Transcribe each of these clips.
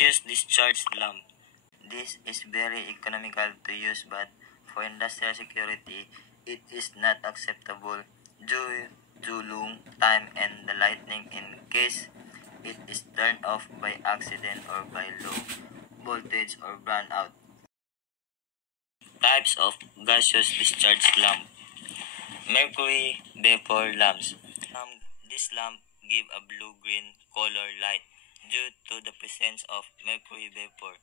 gaseous discharge lamp. This is very economical to use, but for industrial security, it is not acceptable due to long time and the lightning in case it is turned off by accident or by low voltage or brownout. Types of gaseous discharge lamp. Mercury vapor lamps. This lamp give a blue-green color light due to the presence of mercury vapor.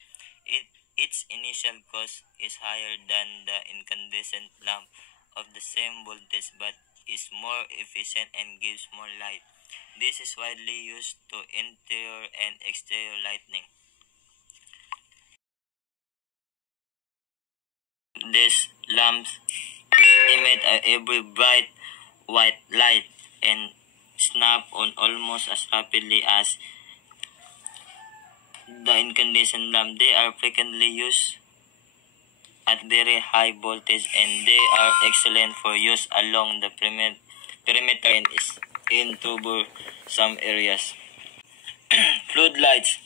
Its initial cost is higher than the incandescent lamp of the same voltage but is more efficient and gives more light. This is widely used to interior and exterior lighting. These lamps emit a very bright white light and snap on almost as rapidly as the incandescent lamp. They are frequently used at very high voltage and they are excellent for use along the perimeter and in troublesome areas. Floodlights.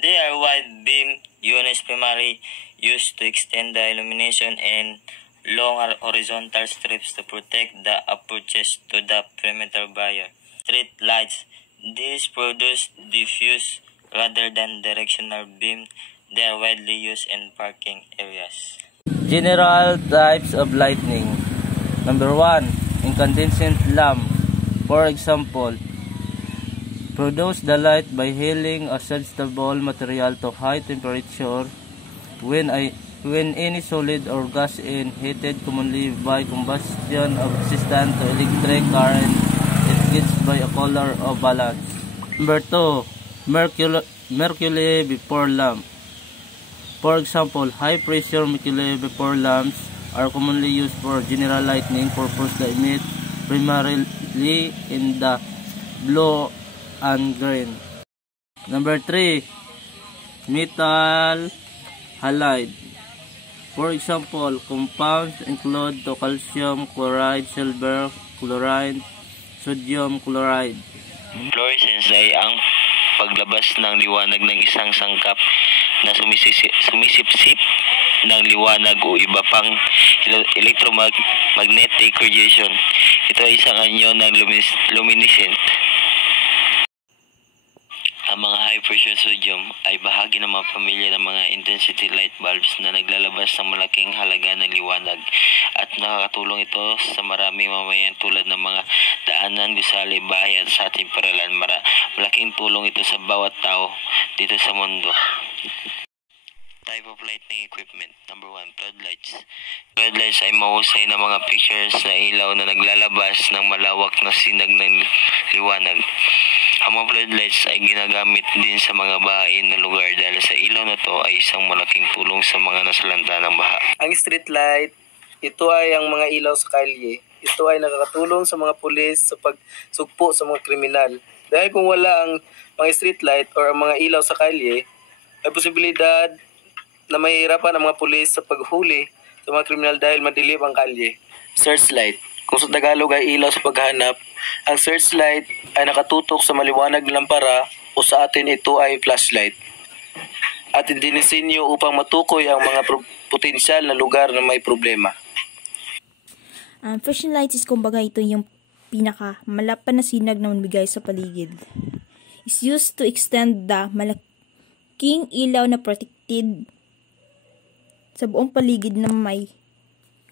They are wide beam units primarily used to extend the illumination and longer horizontal strips to protect the approaches to the perimeter barrier. Street lights. These produce diffuse rather than directional beam. They are widely used in parking areas. General types of lighting. Number 1, incandescent lamp. For example, produce the light by heating a sensible material to high temperature. When any solid or gas is heated commonly by combustion resistant to electric current, it gets by a color of balance. Number 2, mercury vapor lamp. For example, high-pressure mercury vapor lamps are commonly used for general lighting purposes that emit primarily in the blue and green. Number 3, metal halide. For example, compounds include calcium chloride, silver chloride, sodium chloride. Fluorescence ay ang paglabas ng liwanag ng isang sangkap na sumisipsip ng liwanag o iba pang electromagnetic radiation. Ito ay isang anyo ng luminescent. Ang mga high-pressure sodium ay bahagi ng mga pamilya ng mga intensity light bulbs na naglalabas ng malaking halaga ng liwanag at nakakatulong ito sa maraming mamamayan tulad ng mga daanan, gusali, bahay at sa ating paralan. Malaking tulong ito sa bawat tao dito sa mundo. Type of lighting equipment. Number 1, floodlights. Floodlights ay mahusay na mga pictures na ilaw na naglalabas ng malawak na sinag ng liwanag. Ang mga floodlights ay ginagamit din sa mga bahain na lugar dahil sa ilaw na to ay isang malaking tulong sa mga nasalanta ng baha. Ang street light, ito ay ang mga ilaw sa kalye. Ito ay nakakatulong sa mga pulis sa pagsugpo sa mga kriminal. Dahil kung wala ang mga street light or ang mga ilaw sa kalye, may posibilidad na mahihirapan ang mga pulis sa paghuli sa mga kriminal dahil madilim ang kalye. Searchlight. Kung sa Tagalog ay ilaw sa paghahanap, ang searchlight ay nakatutok sa maliwanag na lampara o sa atin ito ay flashlight. At dinisenyo upang matukoy ang mga potensyal na lugar na may problema. Flashing light is kumbaga ito yung pinaka malapan na sinag na manbigay sa paligid. Is used to extend the malaking ilaw na protected sa buong paligid na may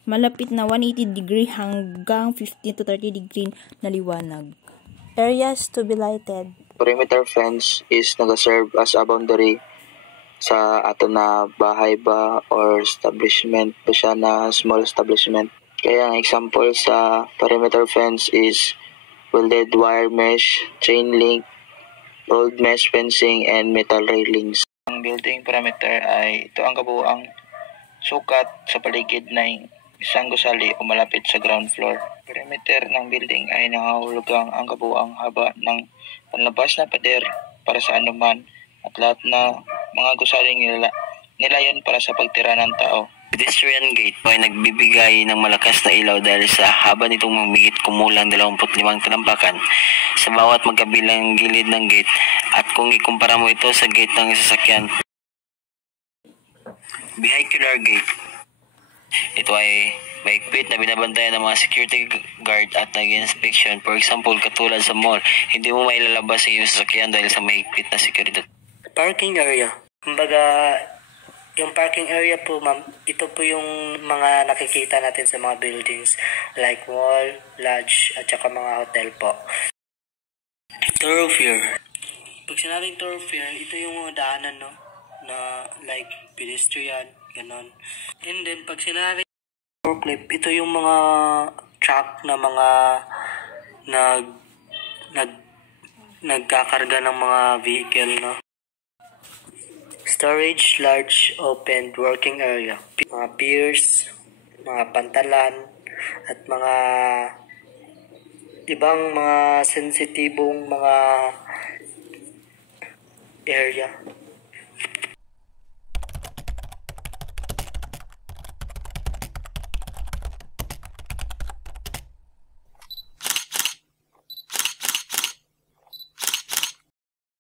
malapit na 180 degree hanggang 15 to 30 degree na liwanag. Areas to be lighted. Perimeter fence is nag-serve as a boundary sa ato na bahay ba or establishment pa siya na small establishment. Kaya ang example sa perimeter fence is welded wire mesh, chain link, rolled mesh fencing, and metal railings. Ang building perimeter ay ito ang kabuuang sukat sa paligid ng isang gusali o malapit sa ground floor. Perimeter ng building ay nangahulugang ang kabuuang haba ng panlabas na pader para sa anuman at lahat na mga gusaling nilayon para sa pagtira ng tao. Pedestrian gate ay nagbibigay ng malakas na ilaw dahil sa haba nitong mamigit kumulang 25 talampakan sa bawat magkabilang gilid ng gate At kung ikumpara mo ito sa gate ng sasakyan, vehicular gate, ito ay mahigpit na binabantayan ng mga security guard at nag-inspection. For example, katulad sa mall, hindi mo mailalabas sa iyong sasakyan dahil sa mahigpit na seguridad. Parking area. Kumbaga, yung parking area po, ma'am, ito po yung mga nakikita natin sa mga buildings like mall, lodge, at saka mga hotel po. Thoroughfare. Pag sinabing thoroughfare, ito yung mga daanan, no? Na like pedestrian, ganon. And then, pag sinabing forklift, ito yung mga truck na mga nagkakarga ng mga vehicle, no? Storage, large, open, working area. Mga piers, mga pantalan, at mga ibang mga sensitibong mga area.